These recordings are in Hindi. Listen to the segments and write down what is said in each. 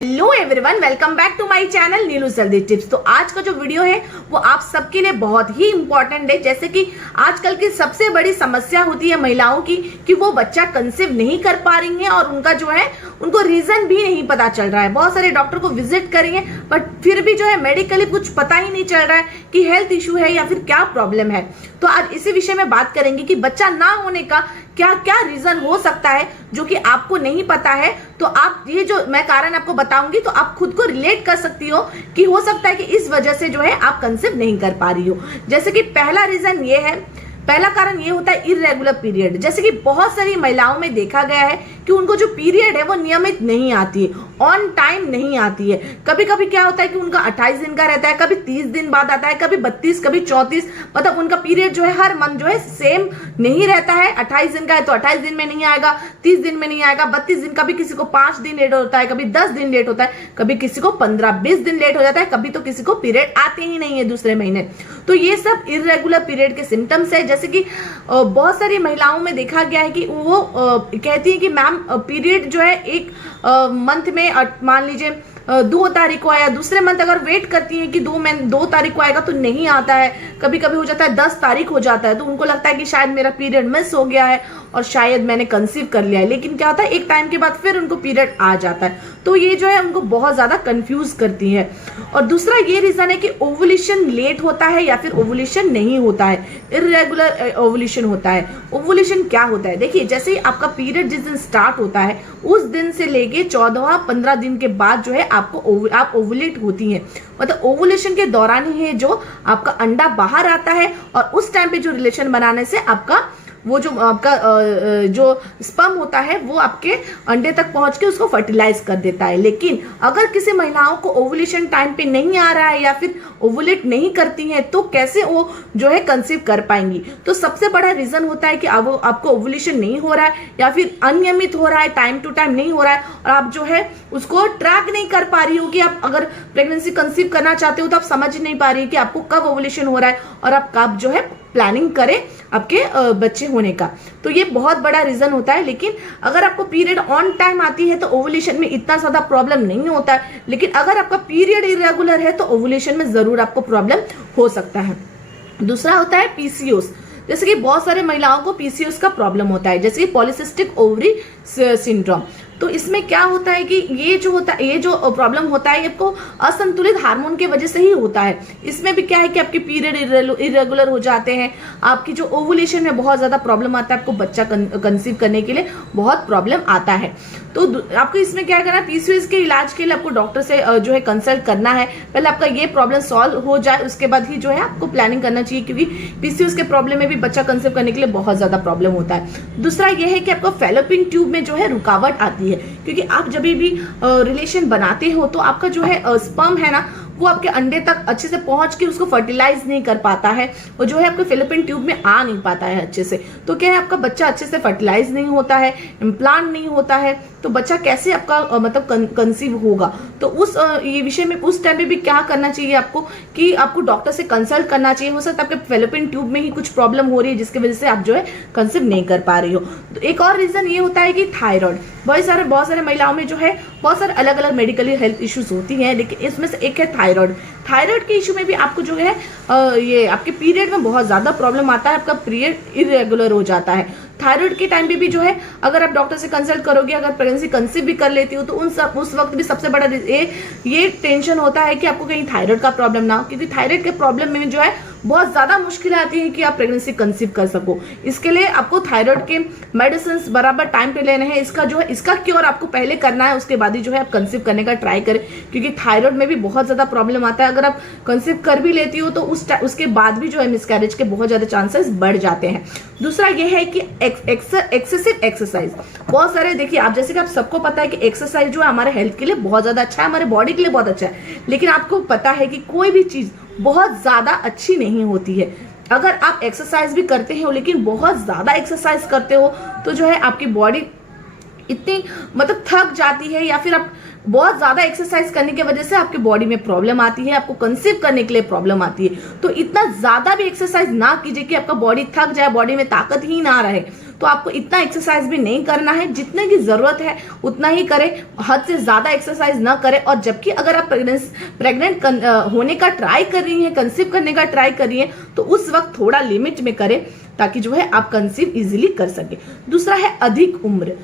Hello everyone, welcome back to my channel Neelu जल्दी टिप्स। तो आज का जो वीडियो है वो आप सबके लिए बहुत ही इंपॉर्टेंट है। जैसे कि आजकल की सबसे बड़ी समस्या होती है महिलाओं की कि वो बच्चा कंसीव नहीं कर पा रही हैं और उनका जो है उनको रीजन भी नहीं पता चल रहा है। बहुत सारे डॉक्टर को विजिट करी है बट फिर भी जो है मेडिकली कुछ पता ही नहीं चल रहा है कि हेल्थ इश्यू है या फिर क्या प्रॉब्लम है। तो आज इसी विषय में बात करेंगे कि बच्चा ना होने का क्या क्या रीजन हो सकता है जो कि आपको नहीं पता है। तो आप ये जो मैं कारण आपको बताऊंगी तो आप खुद को रिलेट कर सकती हो कि हो सकता है कि इस वजह से जो है आप कंसीव नहीं कर पा रही हो। जैसे कि पहला रीजन ये है, पहला कारण ये होता है इरेगुलर पीरियड। जैसे कि बहुत सारी महिलाओं में देखा गया है कि उनको जो पीरियड है वो नियमित नहीं आती है, ऑन टाइम नहीं आती है। कभी कभी क्या होता है कि उनका 28 दिन का रहता है, कभी 30 दिन बाद आता है, कभी 32, कभी 34। मतलब उनका पीरियड जो है हर मंथ जो है सेम नहीं रहता है। 28 दिन का है तो 28 दिन में नहीं आएगा, 30 दिन में नहीं आएगा, 32 दिन, कभी किसी को 5 दिन लेट होता है, कभी 10 दिन लेट होता है, कभी किसी को 15-20 दिन लेट हो जाता है, कभी तो किसी को पीरियड आते ही नहीं है दूसरे महीने। तो ये सब इरेगुलर पीरियड के सिम्टम्स है। जैसे कि बहुत सारी महिलाओं में देखा गया है कि वो कहती है कि मैम पीरियड जो है एक मंथ में मान लीजिए 2 तारीख को आया, दूसरे मंथ अगर वेट करती है कि 2 तारीख को आएगा तो नहीं आता है। कभी कभी हो जाता है 10 तारीख हो जाता है तो उनको लगता है कि शायद मेरा पीरियड मिस हो गया है और शायद मैंने कंसीव कर लिया है। लेकिन क्या होता है एक टाइम के बाद फिर उनको पीरियड आ जाता है। तो ये जो है उनको बहुत ज्यादा कंफ्यूज करती है। और दूसरा ये रीजन है कि ओवुलेशन लेट होता है या फिर ओवुलेशन नहीं होता है, इरेगुलर ओवुलेशन होता है। ओवुलेशन क्या होता है, देखिए जैसे ही आपका पीरियड जिस दिन स्टार्ट होता है उस दिन से लेके 14-15 दिन के बाद जो है आप ओवुलेट होती हैं। मतलब ओवुलेशन के दौरान ही है जो आपका अंडा बाहर आता है और उस टाइम पे जो रिलेशन बनाने से आपका वो जो आपका जो स्पर्म होता है वो आपके अंडे तक पहुंच के उसको फर्टिलाइज कर देता है। लेकिन अगर किसी महिलाओं को ओवुलेशन टाइम पे नहीं आ रहा है या फिर ओवुलेट नहीं करती हैं तो कैसे वो जो है कंसीव कर पाएंगी। तो सबसे बड़ा रीजन होता है कि आपको ओवुलेशन नहीं हो रहा है या फिर अनियमित हो रहा है, टाइम टू टाइम नहीं हो रहा है और आप जो है उसको ट्रैक नहीं कर पा रही हो कि आप अगर प्रेगनेंसी कंसीव करना चाहते हो तो आप समझ नहीं पा रही कि आपको कब ओवुलेशन हो रहा है और आप कब जो है प्लानिंग करें आपके बच्चे होने का। तो ये बहुत बड़ा रीजन होता है। लेकिन अगर आपको पीरियड ऑन टाइम आती है तो ओवुलेशन में इतना ज्यादा प्रॉब्लम नहीं होता है। लेकिन अगर आपका पीरियड इरेगुलर है तो ओवुलेशन में जरूर आपको प्रॉब्लम हो सकता है। दूसरा होता है पीसीओएस। जैसे कि बहुत सारे महिलाओं को पीसीओएस का प्रॉब्लम होता है, जैसे कि पॉलिसिस्टिक ओवरी सिंड्रोम। तो इसमें क्या होता है कि ये जो प्रॉब्लम होता है आपको असंतुलित हार्मोन की वजह से ही होता है। इसमें भी क्या है कि आपके पीरियड इरेगुलर हो जाते हैं, आपकी जो ओवुलेशन में बहुत ज्यादा प्रॉब्लम आता है, आपको बच्चा कंसीव करने के लिए बहुत प्रॉब्लम आता है। तो आपको इसमें क्या करना है, पीसीओएस के इलाज के लिए आपको डॉक्टर से जो है कंसल्ट करना है। पहले आपका ये प्रॉब्लम सॉल्व हो जाए उसके बाद ही जो है आपको प्लानिंग करना चाहिए, क्योंकि पीसीओएस के प्रॉब्लम में भी बच्चा कंसीव करने के लिए बहुत ज्यादा प्रॉब्लम होता है। दूसरा ये है कि आपको फैलोपियन ट्यूब में जो है रुकावट आती है, क्योंकि आप जब भी रिलेशन बनाते हो तो आपका जो है स्पर्म है ना वो आपके अंडे तक अच्छे से पहुंच के उसको फर्टिलाइज नहीं कर पाता है, वो जो है आपके फैलोपियन ट्यूब में आ नहीं पाता है अच्छे से। तो क्या है आपका बच्चा अच्छे से फर्टिलाइज नहीं होता है, इम्प्लांट नहीं होता है, तो बच्चा कैसे आपका मतलब कंसीव होगा। तो उस ये विषय में उस टाइम पे भी क्या करना चाहिए आपको कि आपको डॉक्टर से कंसल्ट करना चाहिए। हो सकता है आपके फैलोपियन ट्यूब में ही कुछ प्रॉब्लम हो रही है जिसकी वजह से आप जो है कंसीव नहीं कर पा रही हो। तो एक और रीजन ये होता है कि थायराइड। बहुत सारे महिलाओं में जो है बहुत सारे अलग अलग मेडिकली हेल्थ इश्यूज होती हैं, लेकिन इसमें से एक है थायराइड। थायराइड के इश्यू में भी आपको जो है ये आपके पीरियड में बहुत ज्यादा प्रॉब्लम आता है, आपका पीरियड इरेगुलर हो जाता है। थायराइड के टाइम पे भी जो है अगर आप डॉक्टर से कंसल्ट करोगे, अगर प्रेगनेंसी कंसीव भी कर लेती हो तो उस वक्त भी सबसे बड़ा ये टेंशन होता है कि आपको कहीं थायराइड का प्रॉब्लम ना हो, क्योंकि थायराइड के प्रॉब्लम में जो है बहुत ज्यादा मुश्किल आती है कि आप प्रेगनेंसी कंसीव कर सको। इसके लिए आपको थायराइड के मेडिसिन बराबर टाइम पे लेने हैं। इसका क्योर आपको पहले करना है, उसके बाद ही जो है आप कंसीव करने का ट्राई करें, क्योंकि थायराइड में भी बहुत ज्यादा प्रॉब्लम आता है। अगर आप कंसीव कर भी लेती हो तो उसके बाद भी जो है मिसकैरेज के बहुत ज्यादा चांसेस बढ़ जाते हैं। दूसरा ये है कि एक्सेसिव एक्सरसाइज। बहुत सारे देखिए आप जैसे कि आप सबको पता है कि एक्सरसाइज जो है हमारे हेल्थ के लिए बहुत ज्यादा अच्छा है, हमारे बॉडी के लिए बहुत अच्छा है। लेकिन आपको पता है कि कोई भी चीज बहुत ज्यादा अच्छी नहीं होती है। अगर आप एक्सरसाइज भी करते हो लेकिन बहुत ज्यादा एक्सरसाइज करते हो तो जो है आपकी बॉडी इतनी मतलब थक जाती है, या फिर आप बहुत ज्यादा एक्सरसाइज करने की वजह से आपके बॉडी में प्रॉब्लम आती है, आपको कंसीव करने के लिए प्रॉब्लम आती है। तो इतना ज्यादा भी एक्सरसाइज ना कीजिए कि आपका बॉडी थक जाए, बॉडी में ताकत ही ना रहे। तो आपको इतना एक्सरसाइज भी नहीं करना है, जितने की जरूरत है उतना ही करें, हद से ज्यादा एक्सरसाइज ना करें। और जबकि अगर आप प्रेग्नेंट होने का ट्राई कर रही हैं, कंसीव करने का ट्राई कर रही हैं, तो उस वक्त थोड़ा लिमिट में करें, ताकि जो है आप कंसीव इजीली कर सके। दूसरा है अधिक उम्र।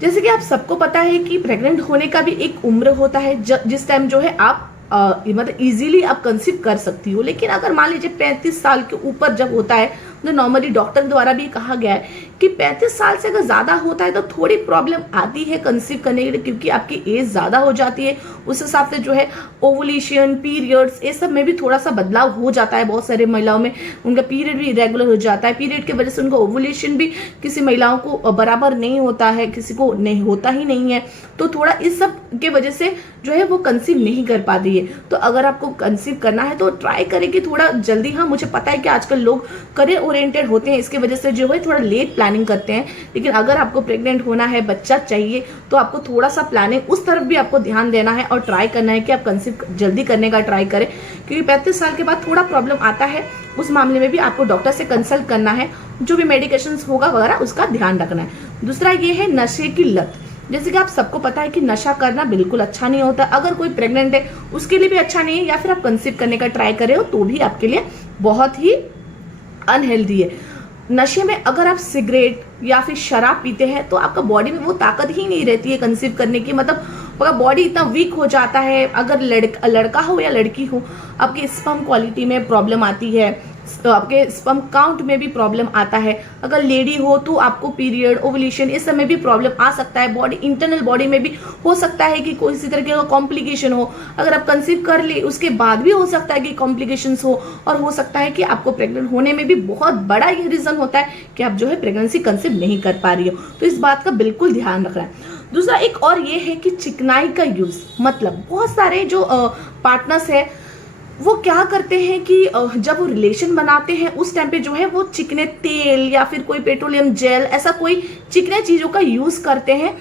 जैसे कि आप सबको पता है कि प्रेग्नेंट होने का भी एक उम्र होता है, जिस टाइम जो है आप मतलब इजीली आप कंसीव कर सकती हो। लेकिन अगर मान लीजिए 35 साल के ऊपर जब होता है, तो नॉर्मली डॉक्टर द्वारा भी कहा गया है कि 35 साल से अगर ज्यादा होता है तो थोड़ी प्रॉब्लम आती है कंसीव करने के लिए, क्योंकि आपकी एज ज्यादा हो जाती है। उस हिसाब से जो है ओवुलेशन, पीरियड्स, ये सब में भी थोड़ा सा बदलाव हो जाता है। बहुत सारे महिलाओं में उनका पीरियड भी इरेगुलर हो जाता है, पीरियड की वजह से उनका ओवुलेशन भी किसी महिलाओं को बराबर नहीं होता है, किसी को नहीं होता ही नहीं है। तो थोड़ा इस सब के वजह से जो है वो कंसीव नहीं कर पाती है। तो अगर आपको कंसीव करना है तो ट्राई करें कि थोड़ा जल्दी। हाँ, मुझे पता है कि आजकल लोग करियर ओरिएंटेड होते हैं, इसके वजह से जो है थोड़ा लेट प्लानिंग करते हैं। लेकिन अगर आपको प्रेग्नेंट होना है, बच्चा चाहिए, तो आपको थोड़ा सा प्लानिंग उस तरफ भी आपको ध्यान देना है और ट्राई करना है कि आप कंसीव जल्दी करने का ट्राई करें। क्योंकि 35 साल के बाद थोड़ा प्रॉब्लम आता है, उस मामले में भी आपको डॉक्टर से कंसल्ट करना है, जो भी मेडिकेशन होगा वगैरह उसका ध्यान रखना है। दूसरा ये है नशे की लत। जैसे कि आप सबको पता है कि नशा करना बिल्कुल अच्छा नहीं होता। अगर कोई प्रेग्नेंट है उसके लिए भी अच्छा नहीं है, या फिर आप कंसीव करने का ट्राई कर रहे हो तो भी आपके लिए बहुत ही अनहेल्दी है। नशे में अगर आप सिगरेट या फिर शराब पीते हैं तो आपका बॉडी में वो ताकत ही नहीं रहती है कंसीव करने की। मतलब आपका बॉडी इतना वीक हो जाता है। अगर लड़का हो या लड़की हो, आपके स्पर्म क्वालिटी में प्रॉब्लम आती है, तो आपके स्पर्म काउंट में भी प्रॉब्लम आता है। अगर लेडी हो तो आपको पीरियड, ओवुलेशन, इस समय भी प्रॉब्लम आ सकता है। बॉडी इंटरनल बॉडी में भी हो सकता है कि कोई इसी तरीके का कॉम्प्लिकेशन हो। अगर आप कंसीव कर ले उसके बाद भी हो सकता है कि कॉम्प्लिकेशंस हो, और हो सकता है कि आपको प्रेग्नेंट होने में भी बहुत बड़ा ये रीजन होता है कि आप जो है प्रेगनेंसी कंसीव नहीं कर पा रही हो। तो इस बात का बिल्कुल ध्यान रखना है। दूसरा एक और ये है कि चिकनाई का यूज, मतलब बहुत सारे जो पार्टनर्स है वो क्या करते हैं कि जब वो रिलेशन बनाते हैं उस टाइम पे जो है वो चिकने तेल या फिर कोई पेट्रोलियम जेल, ऐसा कोई चिकने चीजों का यूज करते हैं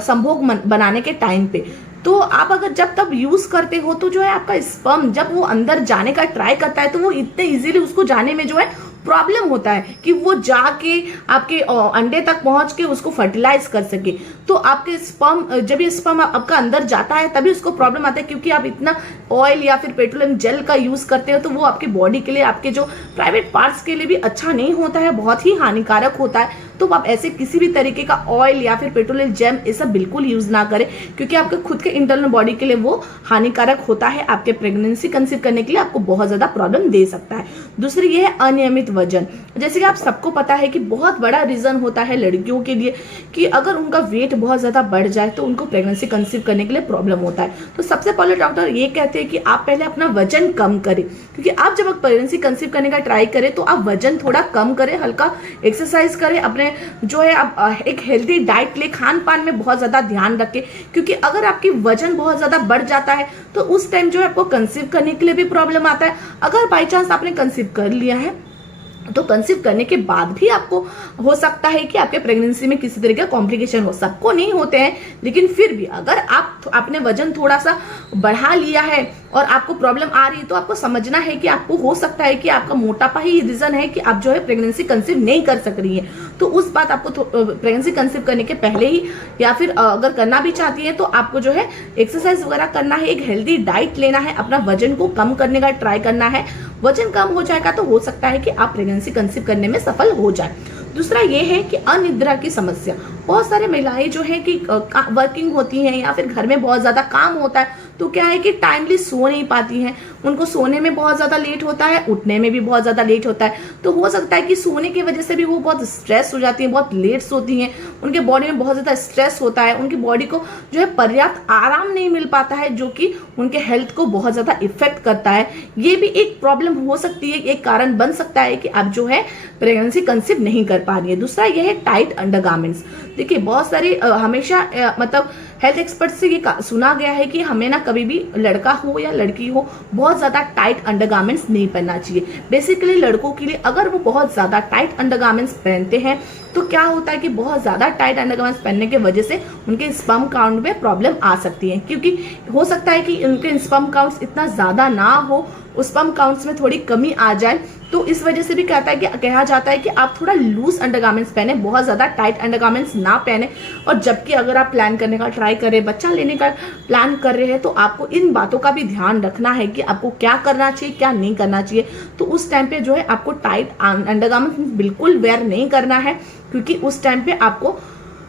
संभोग बनाने के टाइम पे। तो आप अगर जब तब यूज करते हो तो जो है आपका स्पर्म जब वो अंदर जाने का ट्राई करता है तो वो इतने इजीली उसको जाने में जो है प्रॉब्लम होता है कि वो जाके आपके अंडे तक पहुंच के उसको फर्टिलाइज कर सके। तो आपके स्पर्म, जब ये स्पर्म आपका अंदर जाता है तभी उसको प्रॉब्लम आता है, क्योंकि आप इतना ऑयल या फिर पेट्रोलियम जेल का यूज करते हो तो वो आपके बॉडी के लिए, आपके जो प्राइवेट पार्ट्स के लिए भी अच्छा नहीं होता है, बहुत ही हानिकारक होता है। तो आप ऐसे किसी भी तरीके का ऑयल या फिर पेट्रोलियम जेल ये सब बिल्कुल यूज ना करें, क्योंकि आपके खुद के इंटरनल बॉडी के लिए वो हानिकारक होता है। आपके प्रेगनेंसी कंसीव करने के लिए आपको बहुत ज्यादा प्रॉब्लम दे सकता है। दूसरी ये है अनियमित वजन। जैसे कि आप सबको पता है कि बहुत बड़ा रीजन होता है लड़कियों के लिए कि अगर उनका वेट बहुत ज्यादा बढ़ जाए तो उनको प्रेगनेंसी कंसीव करने के लिए प्रॉब्लम होता है। तो सबसे पहले डॉक्टर ये कहते हैं कि आप पहले अपना वजन कम करें, क्योंकि आप जब प्रेगनेंसी कंसीव करने का ट्राई करें तो आप वजन थोड़ा कम करें, हल्का एक्सरसाइज करें, अपने जो है आप एक हेल्दी डाइट ले, खान पान में बहुत ज्यादा ध्यान रखें। क्योंकि अगर आपकी वजन बहुत ज्यादा बढ़ जाता है तो उस टाइम जो है आपको कंसीव करने के लिए भी प्रॉब्लम आता है। अगर बाई चांस आपने कंसीव कर लिया है तो कंसीव करने के बाद भी आपको हो सकता है कि आपके प्रेगनेंसी में किसी तरह का कॉम्प्लिकेशन हो। सबको नहीं होते हैं, लेकिन फिर भी अगर आपने वजन थोड़ा सा बढ़ा लिया है और आपको प्रॉब्लम आ रही है तो आपको समझना है कि आपको हो सकता है कि आपका मोटापा ही रीजन है कि आप जो है प्रेगनेंसी कंसीव नहीं कर सक रही है। तो उस बात आपको प्रेगनेंसी कंसीव करने के पहले ही, या फिर अगर करना भी चाहती है तो आपको जो है एक्सरसाइज वगैरह करना है, एक हेल्दी डाइट लेना है, अपना वजन को कम करने का ट्राई करना है। वजन कम हो जाएगा तो हो सकता है कि आप प्रेगनेंसी कंसीव करने में सफल हो जाए। दूसरा ये है कि अनिद्रा की समस्या। बहुत सारे महिलाएं जो है कि वर्किंग होती हैं या फिर घर में बहुत ज्यादा काम होता है, तो क्या है कि टाइमली सो नहीं पाती हैं, उनको सोने में बहुत ज्यादा लेट होता है, उठने में भी बहुत ज्यादा लेट होता है। तो हो सकता है कि सोने की वजह से भी वो बहुत स्ट्रेस हो जाती है, बहुत लेट सोती हैं, उनके बॉडी में बहुत ज्यादा स्ट्रेस होता है, उनकी बॉडी को जो है पर्याप्त आराम नहीं मिल पाता है, जो कि उनके हेल्थ को बहुत ज्यादा इफेक्ट करता है। ये भी एक प्रॉब्लम हो सकती है, एक कारण बन सकता है कि आप जो है प्रेगनेंसी कंसीव नहीं कर पा रही है। दूसरा यह है टाइट अंडरगारमेंट्स। देखिए बहुत सारी हमेशा मतलब हेल्थ एक्सपर्ट से ये सुना गया है कि हमें ना कभी भी लड़का हो या लड़की हो बहुत ज्यादा टाइट अंडरगारमेंट्स नहीं पहनना चाहिए। बेसिकली लड़कों के लिए अगर वो बहुत ज्यादा टाइट अंडरगारमेंट्स पहनते हैं तो क्या होता है कि बहुत ज्यादा टाइट अंडरगारमेंट्स पहनने की वजह से उनके स्पर्म काउंट में प्रॉब्लम आ सकती है, क्योंकि हो सकता है कि उनके स्पर्म काउंट्स इतना ज्यादा ना हो, उस स्पर्म काउंट्स में थोड़ी कमी आ जाए। तो इस वजह से भी कहा जाता है कि आप थोड़ा लूज अंडरगारमेंट्स पहने, बहुत ज्यादा टाइट अंडरगारमेंट्स ना पहने। और जबकि अगर आप प्लान करने का ट्राई करें, बच्चा लेने का प्लान कर रहे हैं, तो आपको इन बातों का भी ध्यान रखना है कि आपको क्या करना चाहिए, क्या नहीं करना चाहिए। तो उस टाइम पे जो है आपको टाइट अंडरगारमेंट्स बिल्कुल वेयर नहीं करना है, क्योंकि उस टाइम पे आपको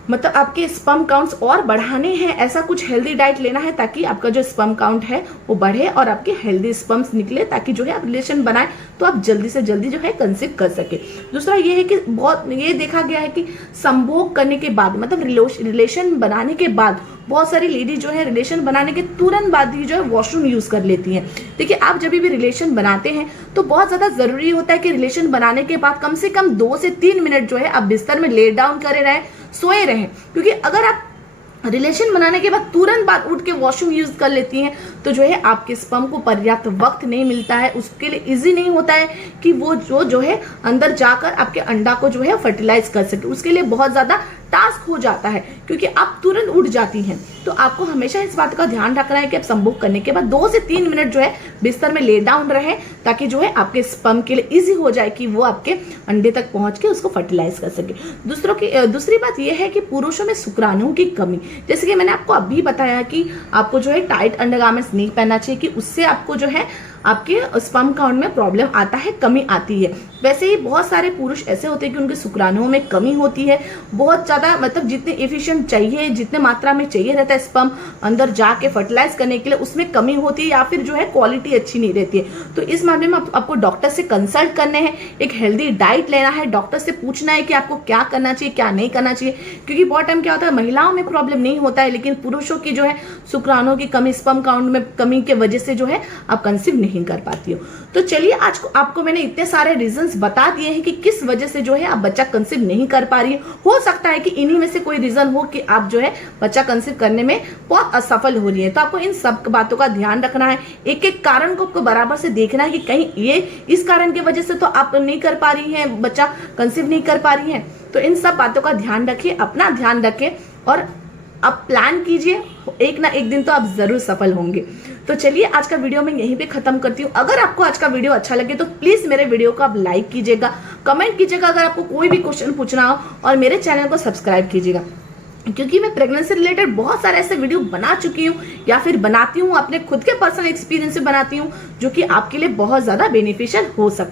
मतलब आपके स्पर्म काउंट्स और बढ़ाने हैं। ऐसा कुछ हेल्दी डाइट लेना है ताकि आपका जो स्पर्म काउंट है वो बढ़े और आपके हेल्दी स्पर्म्स निकले, ताकि जो है आप रिलेशन बनाए तो आप जल्दी से जल्दी जो है कंसीव कर सके। दूसरा ये है कि बहुत ये देखा गया है कि संभोग करने के बाद मतलब रिलेशन बनाने के बाद बहुत सारी लेडी जो है रिलेशन बनाने के तुरंत बाद ही जो है वॉशरूम यूज कर लेती हैं। देखिए, आप जब भी रिलेशन बनाते हैं तो बहुत ज्यादा जरूरी होता है कि रिलेशन बनाने के बाद कम से कम 2 से 3 मिनट जो है आप बिस्तर में ले डाउन करे रहें, सोए रहें। क्योंकि अगर आप रिलेशन बनाने के बाद तुरंत बाद उठ के वॉशरूम यूज कर लेती हैं तो जो है आपके स्पर्म को पर्याप्त वक्त नहीं मिलता है, उसके लिए इजी नहीं होता है कि वो जो है अंदर जाकर आपके अंडा को जो है फर्टिलाइज कर सके। उसके लिए बहुत ज्यादा टास्क हो जाता है, क्योंकि आप तुरंत उठ जाती हैं। तो आपको हमेशा इस बात का ध्यान रखना है कि आप संभोग करने के बाद 2 से 3 मिनट जो है बिस्तर में ले डाउन रहे, ताकि जो है आपके स्पर्म के लिए इजी हो जाए कि वो आपके अंडे तक पहुंच के उसको फर्टिलाइज कर सके। दूसरी बात यह है कि पुरुषों में शुक्राणुओं की कमी, जैसे कि मैंने आपको अभी बताया कि आपको जो है टाइट अंडरगारमेंट्स नहीं पहनना चाहिए, कि उससे आपको जो है आपके स्पर्म काउंट में प्रॉब्लम आता है, कमी आती है। वैसे ही बहुत सारे पुरुष ऐसे होते हैं कि उनके शुक्राणुओं में कमी होती है, बहुत ज्यादा मतलब जितने एफिशिएंट चाहिए, जितने मात्रा में चाहिए रहता है स्पर्म अंदर जाके फर्टिलाइज करने के लिए, उसमें कमी होती है या फिर जो है क्वालिटी अच्छी नहीं रहती है। तो इस मामले में आपको डॉक्टर से कंसल्ट करने हैं, एक हेल्दी डाइट लेना है, डॉक्टर से पूछना है कि आपको क्या करना चाहिए, क्या नहीं करना चाहिए। क्योंकि बहुत टाइम क्या होता है, महिलाओं में प्रॉब्लम नहीं होता है, लेकिन पुरुषों की जो है शुक्राणुओं की कमी, स्पर्म काउंट में कमी के वजह से जो है आप कंसीव नहीं कर पाती हो। तो चलिए, आज आपको मैंने इतने सारे रीजंस बता दिए हैं कि किस वजह से जो है आप बच्चा कंसीव नहीं कर पा रही हो सकता है कि इन्हीं में से कोई रीजन हो कि आप जो है बच्चा कंसीव करने में बहुत असफल हो रही है। तो आपको इन सब बातों का ध्यान रखना है, एक एक कारण को आपको बराबर से देखना है कि कहीं ये इस कारण की वजह से तो आप नहीं कर पा रही हैं, बच्चा कंसीव नहीं कर पा रही हैं। तो इन सब बातों का ध्यान रखिए, अपना ध्यान रखें और आप प्लान कीजिए, एक ना एक दिन तो आप जरूर सफल होंगे। तो चलिए, आज का वीडियो मैं यहीं पे खत्म करती हूँ। अगर आपको आज का वीडियो अच्छा लगे तो प्लीज मेरे वीडियो को आप लाइक कीजिएगा, कमेंट कीजिएगा अगर आपको कोई भी क्वेश्चन पूछना हो, और मेरे चैनल को सब्सक्राइब कीजिएगा, क्योंकि मैं प्रेगनेंसी रिलेटेड बहुत सारे ऐसे वीडियो बना चुकी हूँ या फिर बनाती हूँ, अपने खुद के पर्सनल एक्सपीरियंस से बनाती हूँ, जो कि आपके लिए बहुत ज्यादा बेनिफिशियल हो सकता है।